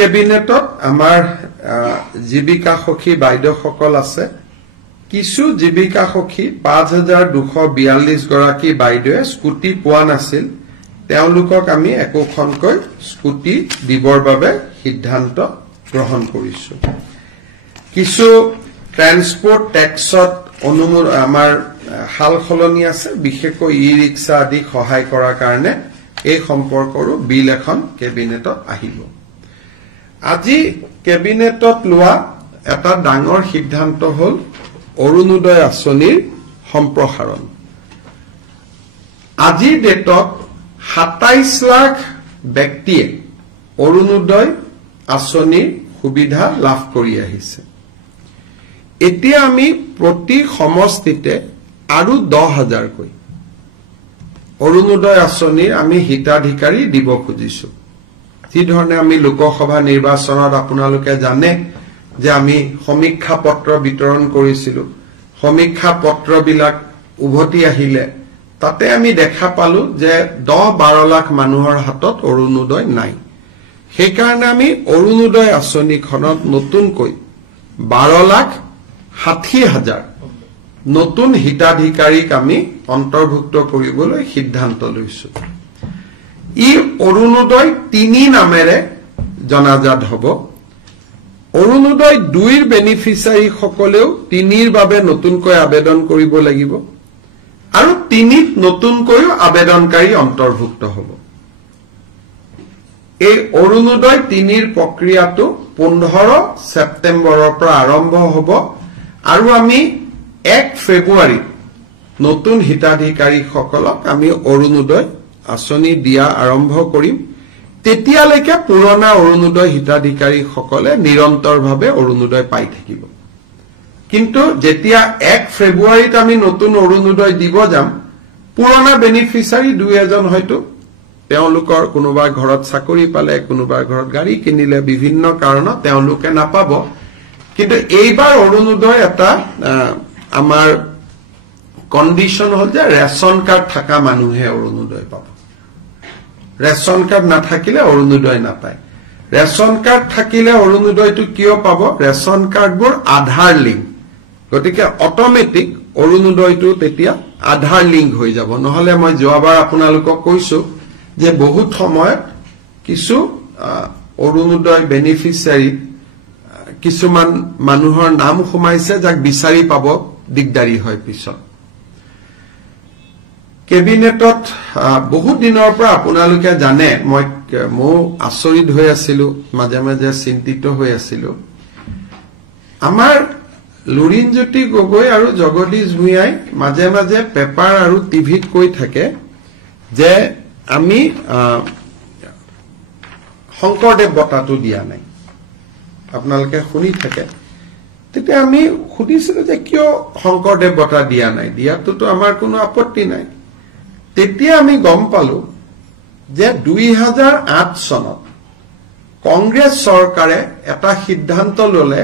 কেবিনেটত আমাৰ জীৱিকা সখী বাইদেউসকল আছে কিছু জীৱিকা সখী 5242 গৰাকী বাইদেৱে স্কুটি পোৱা নাছিল তেওঁলোকক আমি একোখনকৈ স্কুটি দিবৰ বাবে সিদ্ধান্ত গ্ৰহণ কৰিছো কিছু ট্ৰান্সপোৰ্ট ট্যাক্সত আমাৰ হাল খলনি আছে বিশেষকৈ ই-ৰিক্সা আদি সহায় কৰাৰ কাৰণে এই সম্পৰ্কৰো বিল এখন কেবিনেটত আহিব আজি কেবিনেটত লোৱা এটা ডাঙৰ সিদ্ধান্ত হ'ল অৰুণোদয় আঁচনিৰ সম্প্ৰসাৰণ আজি ডেটত 27 লাখ ব্যক্তিয়ে অৰুণোদয় আঁচনিৰ সুবিধা লাভ কৰি আহিছে এতিয়া আমি প্ৰতি সমষ্টিতে আৰু 10,000 কৈ অৰুণোদয় আঁচনিৰ আমি হিতাধিকাৰী দিব খুজিছো যি ধৰণে আমি লোকসভা নিৰ্বাচনত আপোনালোকে জানে যে আমি সমীক্ষা পত্ৰ বিতৰণ কৰিছিলো সমীক্ষা পত্ৰবিলাক উভতি আহিলে তাতে আমি দেখা পালো যে 10-12 লাখ মানুহৰ হাতত অৰুণোদয় নাই সেই কাৰণে আমি অৰুণোদয় আঁচনিখনত নতুনকৈ 12,60,000 নতুন হিতাধিকাৰীক আমি অন্তৰ্ভুক্ত কৰিবলৈ সিদ্ধান্ত লৈছো ই অৰুণোদয় 3 নামেৰে জনাজাত হ'ব অৰুণোদয় 2ৰ বেনিফিচিয়াৰী সকলেও 3ৰ বাবে নতুনকৈ আবেদন কৰিব লাগিব আৰু 3ত নতুনকৈ আবেদনকাৰী অন্তৰ্ভুক্ত হ'ব এই অৰুণোদয় 3ৰ প্ৰক্ৰিয়াটো 15 সেপ্টেম্বৰৰ পৰা আৰম্ভ হ'ব আৰু আমি 1 ফেব্ৰুৱাৰী নতুন হিতাধিকাৰী সকলক আমি অৰুণোদয় আঁচনি দিয়া আৰম্ভ কৰিম তেতিয়ালৈকে পুৰণা অৰুণোদয় হিতাধিকাৰী সকলে নিৰন্তৰভাৱে অৰুণোদয় পাই থাকিব কিন্তু যেতিয়া 1 ফেব্ৰুৱাৰীত আমি নতুন অৰুণোদয় দিব যাম পুৰণা বেনিফিচিয়াৰী দুই এজন হয়তো তেওঁলোকৰ কোনোবা ঘৰত চাকৰি পালে কোনোবা ঘৰত গাড়ী কিনিলে বিভিন্ন কাৰণত তেওঁলোকে নাপাব কিন্তু এইবাৰ অৰুণোদয় এটা আমাৰ কন্ডিশন হল যে ৰেশন কাৰ্ড থাকা মানুহে অৰুণোদয় পাব ৰেশন কাৰ্ড নাথাকিলে অৰুণোদয় নাপায় ৰেশন কাৰ্ড থাকিলে অৰুণোদয়টো কিয় পাব ৰেশন কাৰ্ডবোৰ আধাৰ লিংক গতিকে অটোমেটিক অৰুণোদয়টো তেতিয়া আধাৰ লিংক হৈ যাব নহলে মই যোৱাবাৰ আপোনালোকক কৈছো যে বহুত সময়ত কিছু অৰুণোদয় বেনিফিচিয়াৰী কিছুমান মানুহৰ নাম সোমাইছে যাক বিচাৰি পাব দিগদাৰি হয় পিছত কেবিনেটত বহুত দিনৰ পৰা আপোনালোকে জানে মই আচৰিত হৈ আছিলো মাজে মাজে চিন্তিত হৈ আছিলো আমাৰ লুৰিণজ্যোতি গগৈ আৰু জগদীশ ভূঞাই মাজে মাজে পেপাৰ আৰু টিভিত কৈ থাকে যে আমি শংকৰদেৱ বঁটাটো দিয়া নাই আপোনালোকে শুনি থাকে তেতিয়া আমি সুধিছিলো যে কিয় শংকৰদেৱ বঁটা দিয়া নাই দিয়াটোতো আমাৰ কোনো আপত্তি নাই তেতিয়া আমি গম পালো যে 2008 চনত কংগ্ৰেছ চৰকাৰে এটা সিদ্ধান্ত ললে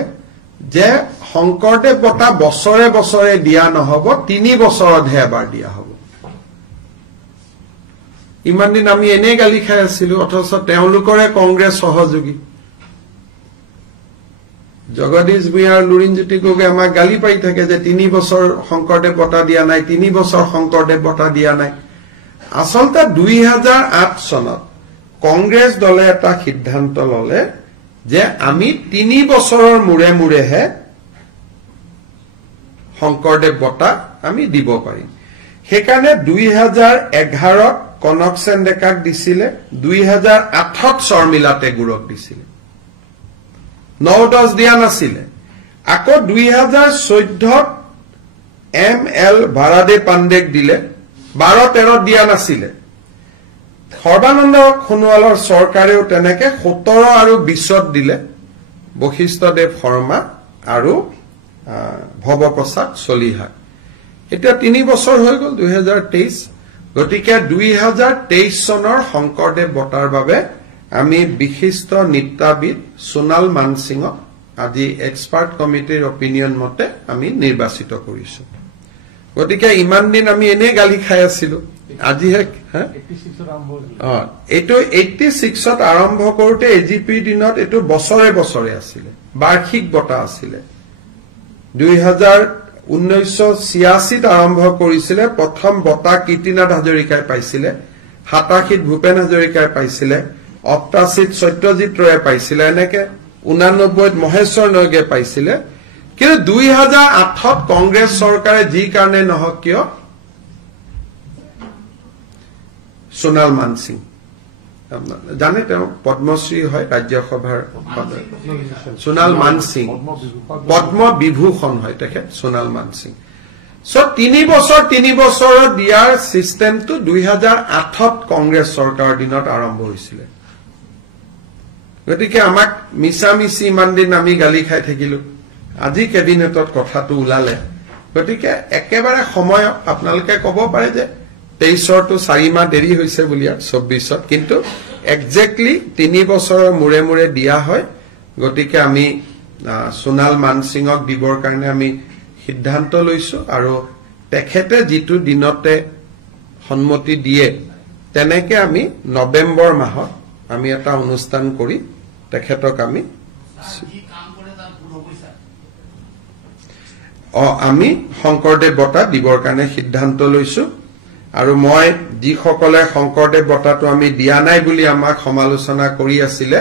যে শংকৰদেৱ বঁটা বছৰে বছৰে দিয়া নহব 3 বছৰতহে এবাৰ দিয়া হ'ব ইমান দিন আমি এনে গালি খাই আছিলো অথচ তেওঁলোকৰে কংগ্ৰেছ সহযোগী জগদীশ ভূঞা আৰু লুৰিণজ্যোতি গগৈ আমাক গালি পাই থাকে যে 3 বছৰ শংকৰদেৱ বঁটা দিয়া নাই 3 বছৰ শংকৰদেৱ বঁটা দিয়া নাই আসলতে 2008 চনত কংগ্ৰেছ দলে এটা সিদ্ধান্ত ললে যে আমি 3 বছৰৰ মুৰে মুৰেহে শংকৰদেৱ বঁটা আমি দিব পাৰিম সেইকাৰণে 2011ত কনকসেন ডেকাক দিছিলে 2008ত শৰ্মিলা টেগুৰক দিছিলে 9-10 দিয়া নাছিলে আকৌ 2014ত ML ভাৰাদে পাণ্ডেক দিলে 12-13 দিয়া নাছিলে সৰ্বানন্দ সোণোৱালৰ চৰকাৰেও তেনেকে 17 আৰু 20ত দিলে বশিষ্ঠদেৱ শৰ্মা আৰু ভৱপ্ৰসাদ চলিহা এতিয়া 3 বছৰ হৈ গল 2023 গতিকে 2023 চনৰ শংকৰদেৱ বঁটাৰ বাবে আমি বিশিষ্ট নৃত্যবিদ সোণাল মানসিংক আজি এক্সপাৰ্ট কমিটিৰ অপিনিয়ন মতে আমি নিৰ্বাচিত কৰিছো গতিকে ইমান দিন আমি এনে গালি খাই আছিলো আজিহে এইটো 86ত আৰম্ভ কৰোঁতে এজিপিৰ দিনত এইটো বছৰে বছৰে আছিলে, বাৰ্ষিক বঁটা আছিলে। 1986ত আৰম্ভ কৰিছিলে। প্ৰথম বঁটা কীৰ্তিনাথ হাজৰিকাই পাইছিলে, 87ত ভূপেন হাজৰিকাই পাইছিলে, 88ত সত্যজিৎ ৰয়ে পাইছিলে, এনেকে 89ত মহেশ্বৰ নয়গে পাইছিলে। কিন্তু 2008ত কংগ্ৰেছ চৰকাৰে যি কাৰণে নহওক কিয় সোণাল মানসিং জানে, তেওঁ পদ্মশ্ৰী হয়, ৰাজ্যসভাৰ সোণাল মানসিং, পদ্ম বিভূষণ হয় তেখেত সোণাল মানসিং। সো 3 বছৰত দিয়াৰ চিষ্টেমটো 2008ত কংগ্ৰেছ চৰকাৰৰ দিনত আৰম্ভ হৈছিলে। গতিকে আমাক মিছামিছি ইমান দিন আমি গালি খাই থাকিলো, আজি কেবিনেটত কথাটো ওলালে। গতিকে একেবাৰে সময়ত আপোনালোকে ক'ব পাৰে যে 23ৰটো 4 মাহ দেৰি হৈছে বুলি, 24ত কিন্তু একজেক্টলি 3 বছৰৰ মূৰে মূৰে দিয়া হয়। গতিকে আমি সোণাল মানসিঙক দিবৰ কাৰণে আমি সিদ্ধান্ত লৈছো, আৰু তেখেতে যিটো দিনতে সন্মতি দিয়ে তেনেকে আমি নৱেম্বৰ মাহত আমি এটা অনুষ্ঠান কৰি তেখেতক আমি শংকৰদেৱ বঁটা দিবৰ কাৰণে সিদ্ধান্ত লৈছো। আৰু মই যিসকলে শংকৰদেৱ বঁটাটো আমি দিয়া নাই বুলি আমাক সমালোচনা কৰি আছিলে,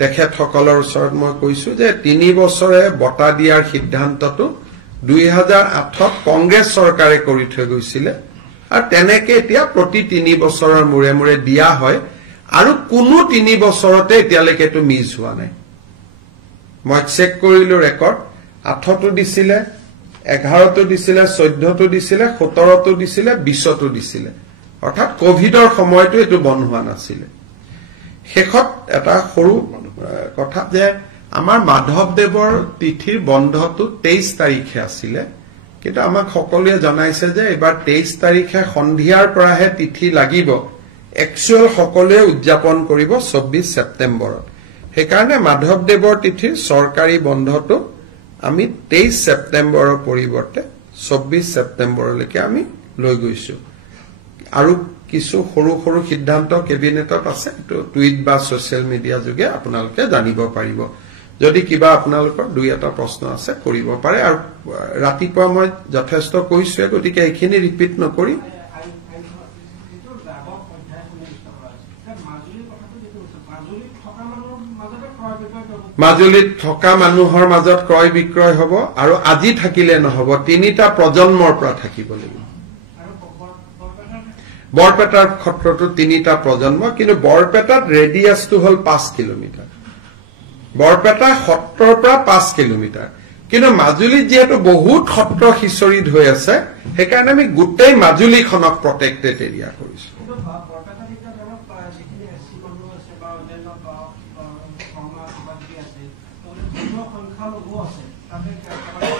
তেখেতসকলৰ ওচৰত মই কৈছো যে 3 বছৰে বঁটা দিয়াৰ সিদ্ধান্তটো 2008ত কংগ্ৰেছ চৰকাৰে কৰি থৈ গৈছিলে, আৰু তেনেকে এতিয়া প্ৰতি 3 বছৰৰ মূৰে মূৰে দিয়া হয়, আৰু কোনো 3 বছৰতে এতিয়ালৈকে এইটো মিছ হোৱা নাই। মই চেক কৰিলো ৰেকৰ্ড, 8তো দিছিলে, 11তো দিছিলে, 14তো দিছিলে, 17তো দিছিলে, 20তো দিছিলে, অৰ্থাৎ কোভিডৰ সময়তো এইটো বন্ধ হোৱা নাছিলে। শেষত এটা সৰু কথা যে আমাৰ মাধৱদেৱৰ তিথিৰ বন্ধটো 23 তাৰিখে আছিলে, কিন্তু আমাক সকলোৱে জনাইছে যে এবাৰ 23 তাৰিখে সন্ধিয়াৰ পৰাহে তিথি লাগিব, একচুৱেল সকলোৱে উদযাপন কৰিব 24 ছেপ্টেম্বৰত। সেইকাৰণে মাধৱদেৱৰ তিথিৰ চৰকাৰী বন্ধটো আমি 23 ছেপ্টেম্বৰৰ পৰিৱৰ্তে 24 ছেপ্টেম্বৰলৈকে আমি লৈ গৈছো। আৰু কিছু সৰু সৰু সিদ্ধান্ত কেবিনেটত আছে, এইটো টুইট বা ছচিয়েল মিডিয়া যোগে আপোনালোকে জানিব পাৰিব। যদি কিবা আপোনালোকৰ 2-এটা প্ৰশ্ন আছে কৰিব পাৰে। আৰু ৰাতিপুৱা মই যথেষ্ট কৈছোৱে, গতিকে এইখিনি ৰিপিট নকৰি মাজুলীত থকা মানুহৰ মাজত ক্ৰয় বিক্ৰয় হ'ব, আৰু আজি থাকিলে নহ'ব, 3টা প্ৰজন্মৰ পৰা থাকিব লাগিব। বৰপেটাৰ ক্ষেত্ৰতো 3টা প্ৰজন্ম, কিন্তু বৰপেটাত ৰেডিয়াছটো হ'ল 5 কিলোমিটাৰ, বৰপেটা সত্ৰৰ পৰা 5 কিলোমিটাৰ। কিন্তু মাজুলীত যিহেতু বহুত সত্ৰ সিঁচৰিত হৈ আছে, সেইকাৰণে আমি গোটেই মাজুলীখনক প্ৰটেক্টেড এৰিয়া কৰিছো।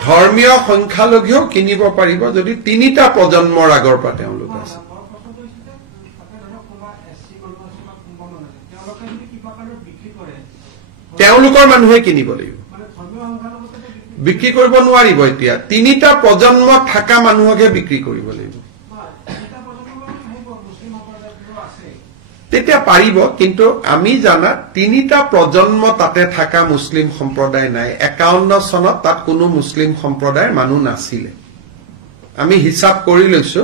ধৰ্মীয় সংখ্যালঘুও কিনিব পাৰিব যদি 3টা প্ৰজন্মৰ আগৰ পৰা তেওঁলোক আছে। তেওঁলোকৰ মানুহে কিনিব লাগিব, বিক্ৰী কৰিব নোৱাৰিব। এতিয়া 3টা প্ৰজন্ম থকা মানুহকহে বিক্ৰী কৰিব লাগিব, তেতিয়া পাৰিব। কিন্তু আমি জানাত 3টা প্ৰজন্ম তাতে থকা মুছলিম সম্প্ৰদায় নাই। 51 চনত তাত কোনো মুছলিম সম্প্ৰদায়ৰ মানুহ নাছিলে। আমি হিচাপ কৰি লৈছো,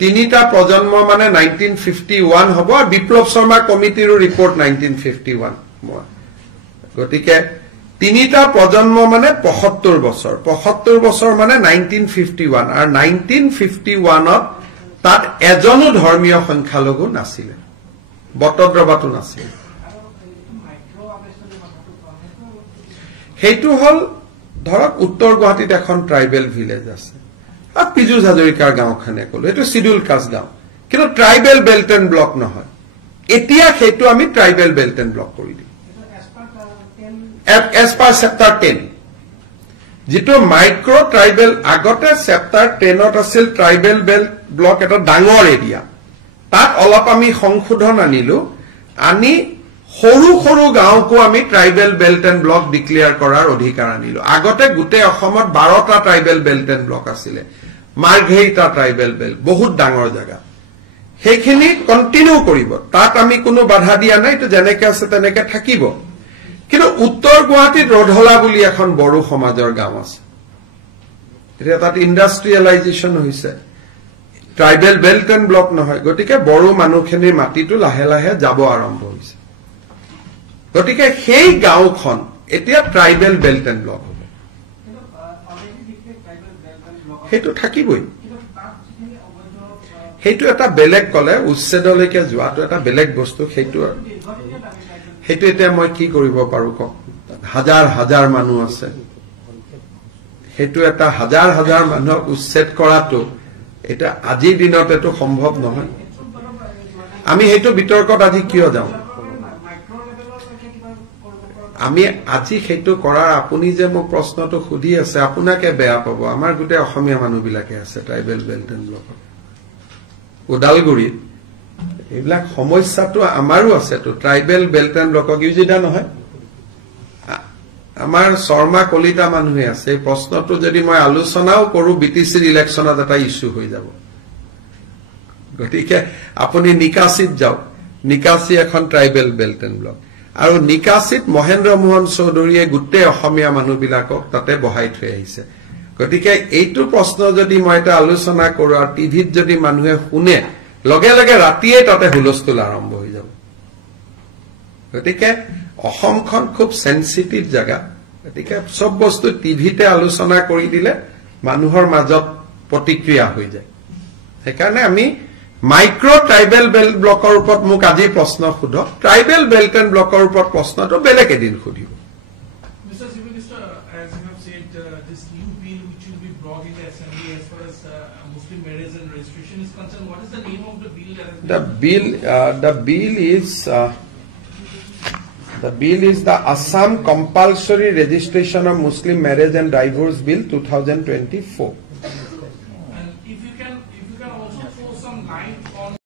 3টা প্ৰজন্ম মানে 1951 হ'ব, আৰু বিপ্লৱ শৰ্মা কমিটিৰো ৰিপৰ্ট 1951। গতিকে 3টা প্ৰজন্ম মানে 75 বছৰ, 75 বছৰ মানে 1951, আৰু 1951ত তাত এজনো ধৰ্মীয় সংখ্যালঘু নাছিলে, বটদ্ৰৱাটো নাছিল। সেইটো হল ধৰক উত্তৰ গুৱাহাটীত এখন ট্ৰাইবেল ভিলেজ আছে, আৰু পীযুষ হাজৰিকাৰ গাঁওখনে কলো, এইটো শিডিউল কাষ্ট গাঁও, কিন্তু ট্ৰাইবেল বেল্ট এণ্ড ব্লক নহয়। এতিয়া সেইটো আমি ট্ৰাইবেল বেল্ট এণ্ড ব্লক কৰি দিম এজ পাৰ চেপ্টাৰ 10, যিটো মাইক্ৰ ট্ৰাইবেল। আগতে চেপ্টাৰ 10ত আছিল ট্ৰাইবেল বেল্ট ব্লক, এটা ডাঙৰ এৰিয়া। তাত অলপ আমি সংশোধন আনিলো, আনি সৰু সৰু গাঁওকো আমি tribal belt and block declare কৰাৰ অধিকাৰ আনিলো। আগতে গোটেই অসমত 12টা ট্ৰাইবেল বেল্ট এণ্ড ব্লক আছিলে, মাৰ্ঘেৰিটা ট্ৰাইবেল বেল্ট, বহুত ডাঙৰ জেগা। সেইখিনি কন্টিনিউ কৰিব, তাত আমি কোনো বাধা দিয়া নাই, এইটো যেনেকে আছে তেনেকে থাকিব। কিন্তু উত্তৰ গুৱাহাটীত ৰধলা বুলি এখন বড়ো সমাজৰ গাঁও আছে, এতিয়া তাত ইণ্ডাষ্ট্ৰিয়েলাইজেশ্যন হৈছে, ট্ৰাইবেল বেল্ট এণ্ড ব্লক নহয়, গতিকে বড়ো মানুহখিনিৰ মাটিটো লাহে লাহে যাব আৰম্ভ হৈছে। গতিকে সেই গাঁওখন এতিয়া ট্ৰাইবেল বেল্ট এণ্ড ব্লক হ'ব, সেইটো থাকিবই। সেইটো এটা বেলেগ কলে উচ্ছেদলৈকে যোৱাটো এটা বেলেগ বস্তু, সেইটো এতিয়া মই কি কৰিব পাৰো কওক, হাজাৰ হাজাৰ মানুহ আছে, সেইটো এটা হাজাৰ হাজাৰ মানুহক উচ্ছেদ কৰাটো এটা আজিৰ দিনত এইটো সম্ভৱ নহয়। আমি সেইটো বিতৰ্কত আজি কিয় যাওঁ? আমি আজি সেইটো কৰাৰ, আপুনি যে মোক প্ৰশ্নটো সুধি আছে, আপোনাকে বেয়া পাব, আমাৰ গোটেই অসমীয়া মানুহবিলাকে আছে ট্ৰাইবেল বেল্ট এণ্ড ব্লকত, ওদালগুৰিত এইবিলাক সমস্যাটো আমাৰো আছেতো, ট্ৰাইবেল বেল্ট এণ্ড ব্লকক ইউজিদা নহয়, আমাৰ শৰ্মা কলিতা মানুহে আছে। এই প্ৰশ্নটো যদি মই আলোচনাও কৰো BTCৰ ইলেকশ্যনত এটা ইছ্যু হৈ যাব। গতিকে আপুনি নিকাশীত যাওক, নিকাশী এখন ট্ৰাইবেল বেল্ট এণ্ড ব্লক, আৰু নিকাশীত মহেন্দ্ৰ মোহন চৌধুৰীয়ে গোটেই অসমীয়া মানুহবিলাকক তাতে বহাই থৈ আহিছে। গতিকে এইটো প্ৰশ্ন যদি মই এটা আলোচনা কৰো আৰু টিভিত যদি মানুহে শুনে, লগে লগে ৰাতিয়ে তাতে হুলস্থুল আৰম্ভ হৈ যাব। গতিকে অসমখন খুব সেন্সিটিভ জাগা, গতিকে সব বস্তু টিভিতে আলোচনা কৰি দিলে মানুহৰ মাজত প্ৰতিক্ৰিয়া হৈ যায়। সেইকাৰণে আমি মাইক্ৰ' ট্ৰাইবেল বেল্ট ব্লকৰ ওপৰত মোক আজি প্ৰশ্ন সোধক, ট্ৰাইবেল বেল্ট এণ্ড ব্লকৰ ওপৰত প্ৰশ্নটো বেলেগ এদিন সুধিব। Mr. Chief Minister, as you have said, this new bill which will be brought in the assembly as far as Muslim marriage and registration is concerned, what is the name of the bill that has been... The bill is the Assam Compulsory Registration of Muslim Marriage and Divorce Bill 2024.